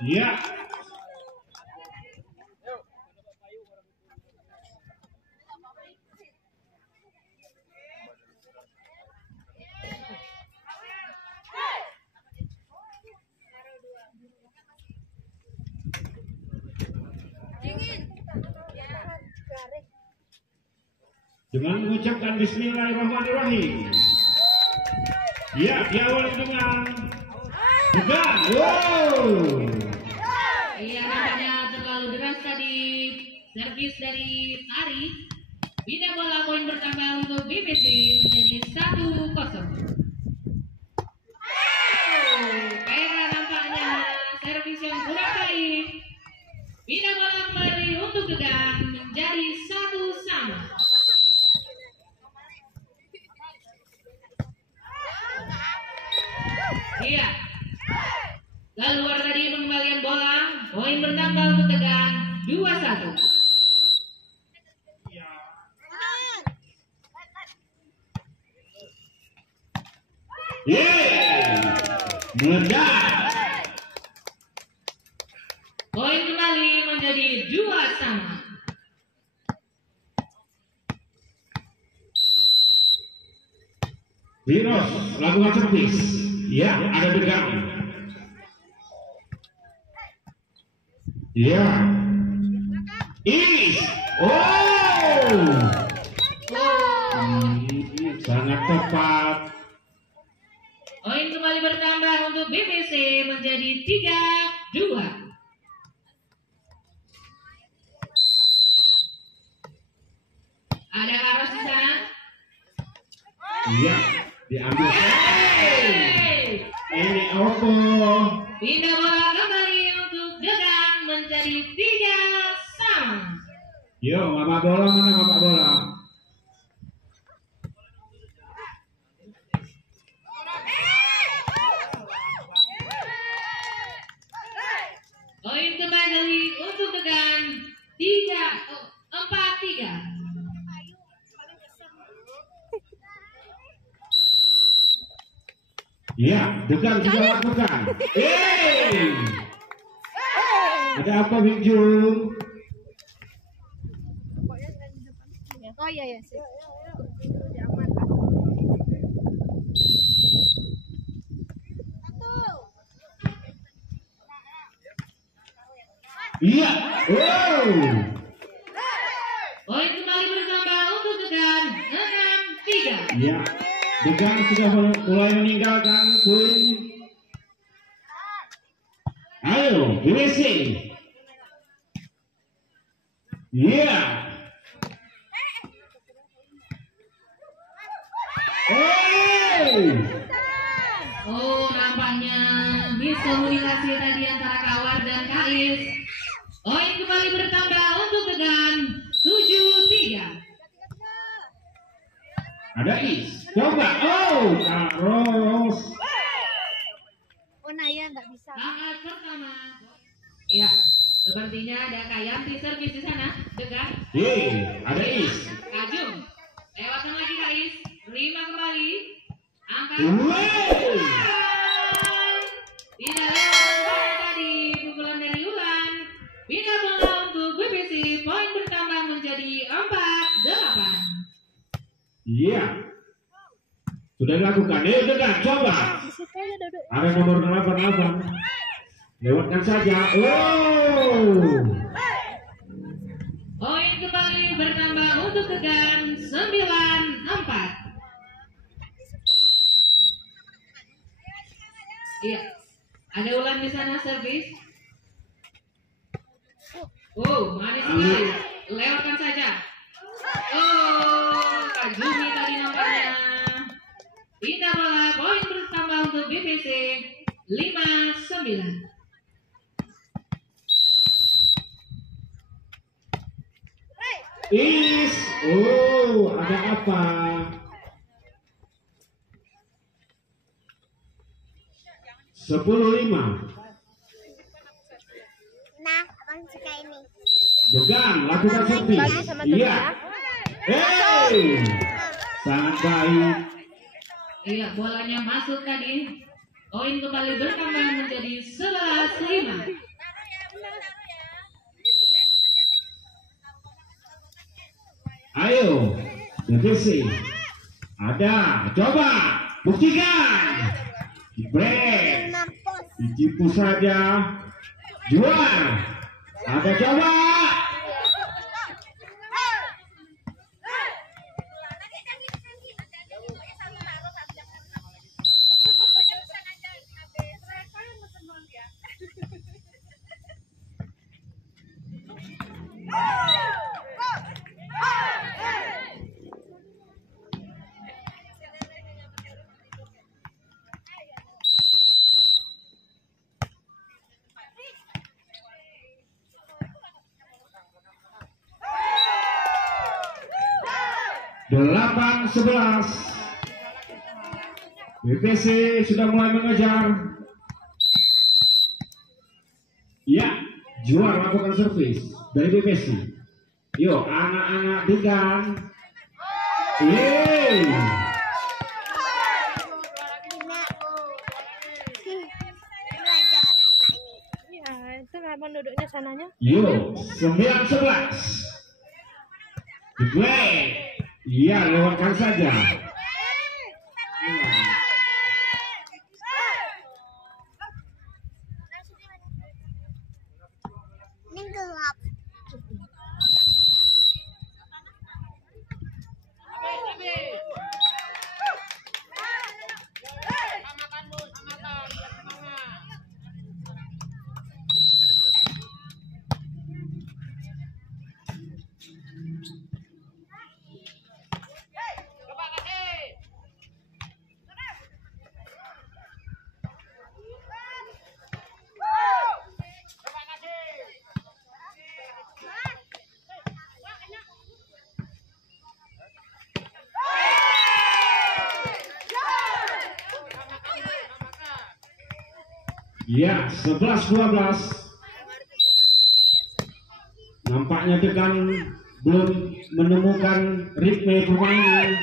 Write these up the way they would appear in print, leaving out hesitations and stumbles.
Iya. Dengan mengucapkan Bismillahirrahmanirrahim. Ya, diawali dengan bukan. Wow. Iya, nampaknya terlalu deras tadi. Servis dari Tari. Bina bola, poin bertambah untuk BBC menjadi 1-0. Pera nampaknya servis yang kurang baik. Bina bola kembali untuk Gegang menjadi 1-1. Iya. Keluar tadi pengembalian bola, poin bertambah untuk Tegang 2-1. Meledak. Poin kembali menjadi 2-2. Virus lakukan servis. Ya, ada Tegang. Ya. Sangat tepat. Poin kembali bertambah untuk BBC menjadi 3-2. Ada Karos di sana? Iya, diambil. Ini Oppo. Pindah bola kembali untuk Gegang menjadi 3-3. Yo, mama bola mana mama bola? Poin kembali untuk Gegang 4-3. Iya, Tegang juga lakukan. Ada apa Big Jung? Oh iya sih. Iya. Poin kembali bertambah untuk Tegang 6-3. Iya. Tegang sudah mulai meninggalkan poin. Ayo, BBC. Iya. Oh, nampaknya miskomunikasi tadi antara Kawar dan Kais. Poin kembali bertambah untuk Tegang 7-3. Ada Is. Coba. Karos. Oh Naya nggak bisa. Saat pertama. Ya, sepertinya ada Kayanti servis di sana. Tegang. Ada Is. Kajung. Lewatkan lagi Kais. Terima kembali. Angkat. Tidak lewat tadi pukulan dari Ulan. Pindah bola untuk BBC. Poin bertambah menjadi 4-8. Iya. Sudah dilakukan. Tegang, coba. Ada nomor 88. Lewatkan saja. Poin kembali bertambah untuk Tegang 9-4. Iya. Ada Ulan di sana servis. Manis sekali. Lewatkan saja. Kak Jumi tadi nampaknya. Pindah bola, poin bertambah untuk BBC 5-9. Is. Ada apa? Sepuluh 5. Nah, abang suka ini. Tegang, lakukan servis. Iya. Sangat baik. Iya, bolanya masuk tadi. Poin kembali bertambah menjadi 11-5. Ayo, DPC. Ada, coba, buktikan. Break. Ditipu saja. Jual. Ada coba. Delapan 11. BPC sudah mulai mengejar. Ya, jual lakukan servis dari BPC. Yuk, anak-anak Digan. Yeay. Ya, itu kapan duduknya sananya? Yuk, 9-11. Break. Iya, lewatkan saja. Ini gelap. Ya, 11-12. Nampaknya Degan belum menemukan ritme permainan.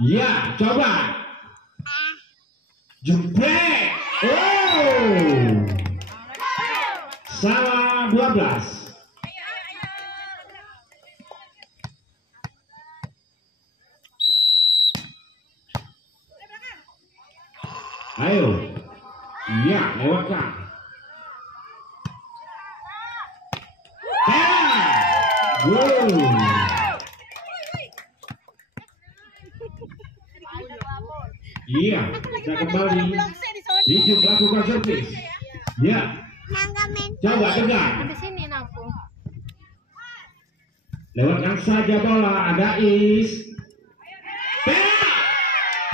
Ya, coba. Jumpai. Oh. Salah 12. Ayo, iya lewatkan. Iya, kita kembali. Hijau lakukan servis. Ya, coba Degan. Di sini aku. Lewatkan saja bola, ada Is.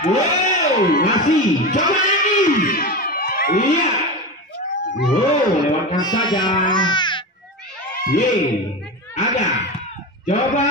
Wow, masih, coba lagi. Iya. Wow, lewatkan saja. Yeay, ada. Coba.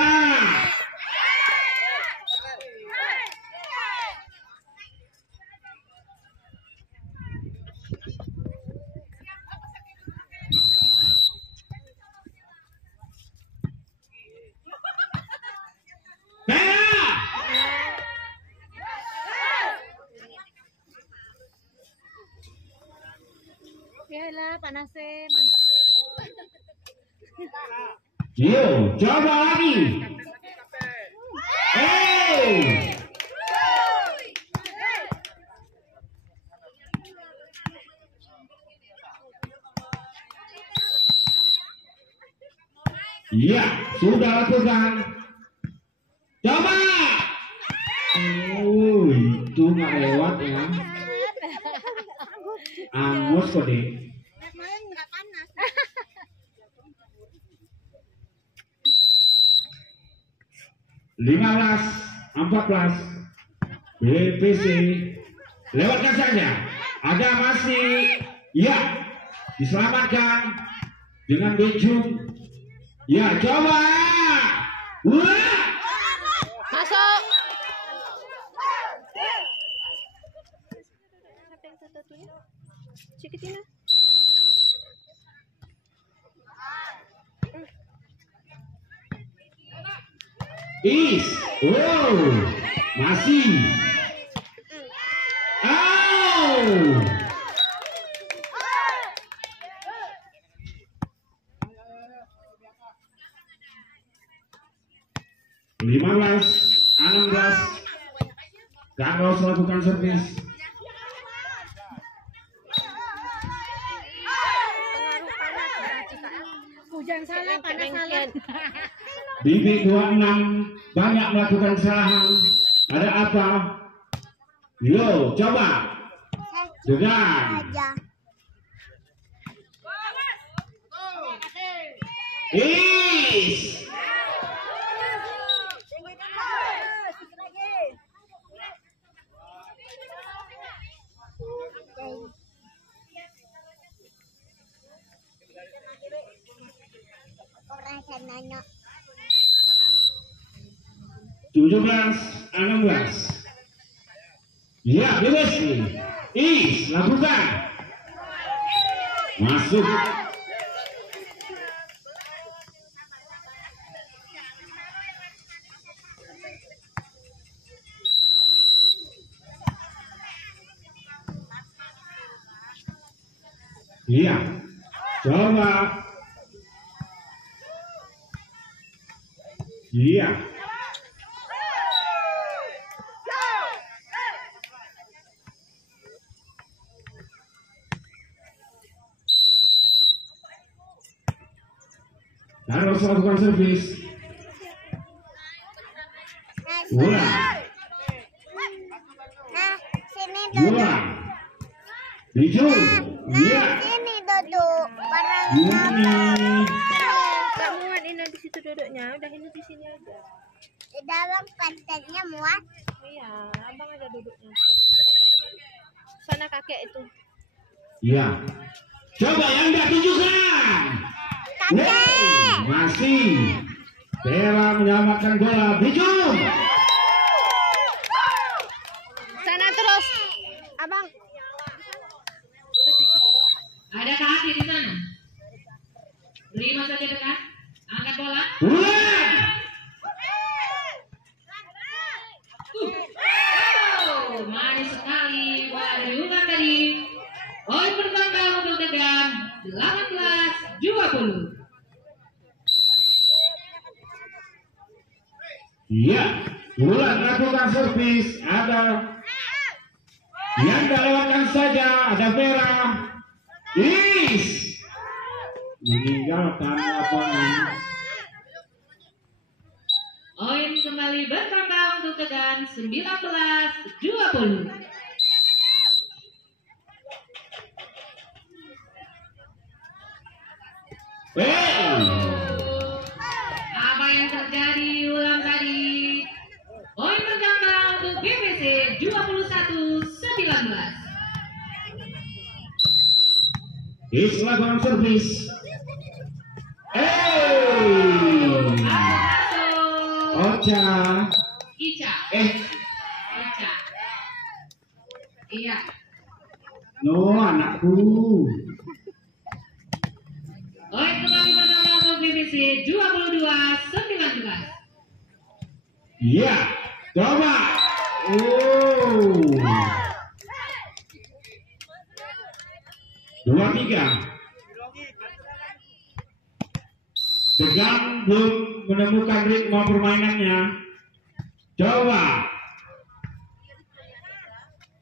Yalah, panasnya mantep deh. Yo, coba lagi. Iya, sudah lakukan. Coba. Oh, itu nggak lewat ya. Angus kok deh. Kemarin nggak panas. 15-14. BPC lewatkan saja. Ada masih. Ya, diselamatkan dengan Bejung. Ya, coba. Wah. Masuk. Cikitin. Is. Wow. Masih. Oh. 15-16. Carlos lakukan servis. Hujan salah, panas salah. Bibi 26 banyak melakukan kesalahan. Ada apa? Yo, coba. Dengan Is. Orang sananya 17-16. Ya, bebas nih. Is, lakukan. Masuk. Iya. Coba. Iya. Harus lakukan servis. Bola. Nah, sini Bola. Hijau. Iya. Sini duduk. Barang Murni. kamu muat ini di situ duduknya. Udah ini di sini aja. Di dalam pantatnya muat. Iya, abang ada duduknya. Sana kakek itu. Iya. Coba yang enggak tunjukkan. Kakek. Masih. Bella menyelamatkan bola. Hijau. Sana terus. Abang. Ada kaki di sana. Terima saja dekat. Angkat bola. Ulang. Oh, manis sekali. Bola diulang tadi. Poin pertama untuk Tegan 18-20. Iya. Ulang lakukan servis. Ada yang lewatkan saja. Ada Vera. Is. Meninggalkan lapangan. Poin kembali bertambah untuk Tegan 19-20. Apa yang terjadi ulang tadi? Poin pertama untuk BBC 21-19. Is lakukan servis. Masuk. Ocha. Ica. Ica. Iya. No, anakku. Poin kembali pertama untuk BBC 22-19. Iya. Coba. Oh. 2-3. Tegang belum menemukan ritme permainannya. Coba.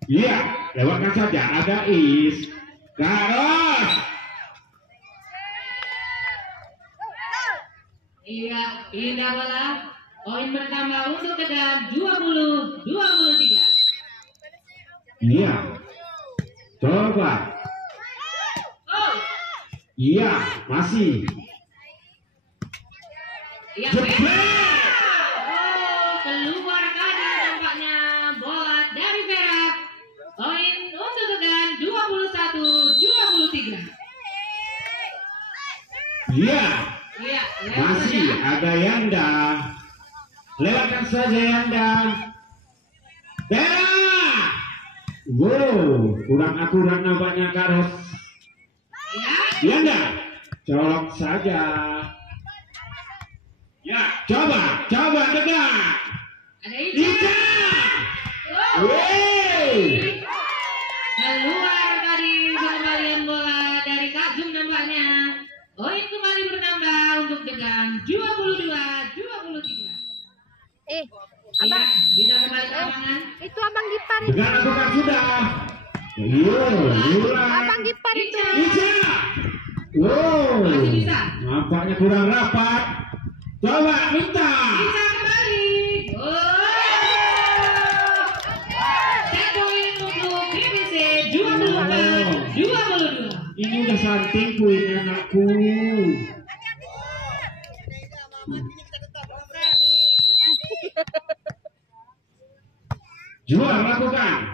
Iya, lewatkan saja. Ada Is. Carlos. Iya, pindah bola. Poin pertama untuk Tegan 20-23. Iya. Coba. Oh, Iya, masih. iya. Jebret. Oh, keluar tadi tampaknya bola dari Vera. Poin untuk Tegan 21-23. Iya. Iya, Masih ada Yanda. Lewatkan saja Yanda. Bella. Wow, kurang akurat nampaknya Carlos. Ya, Yanda, colok saja. Ya, coba tegak. ada Ica. Ica. Oh, Wow. keluar tadi pengembalian bola dari Kak Jum nampaknya. Poin kembali bertambah untuk Tegan 22-23. Abang. Bisa kembali ke lapangan. Itu Abang Gipar itu. Dengan lakukan sudah. Yura. Abang Gipar itu. Bisa. Wow. Masih bisa. Nampaknya kurang rapat. Coba minta. Bisa kembali. Set point untuk BBC 22. Ini udah santing poin anakku. Jual lakukan.